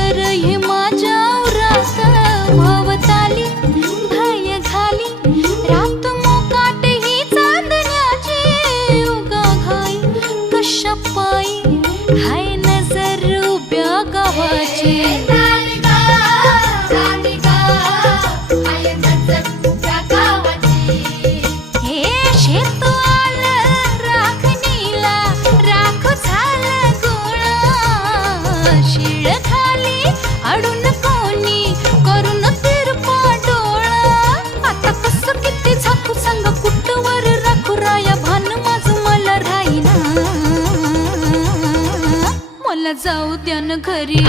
नजर हे माझ्या उरात भवताली भय घाली रात मोकाट ही चांदण्याची उगा घाई कशा पायी हाय नजर उभ्या गावाची अडून कोणी करून तिरपा डोळा आता कसं किती झाकू सांग कुठवर राखू राया भान माझं मला राहीना मला जाऊ द्या न घरी.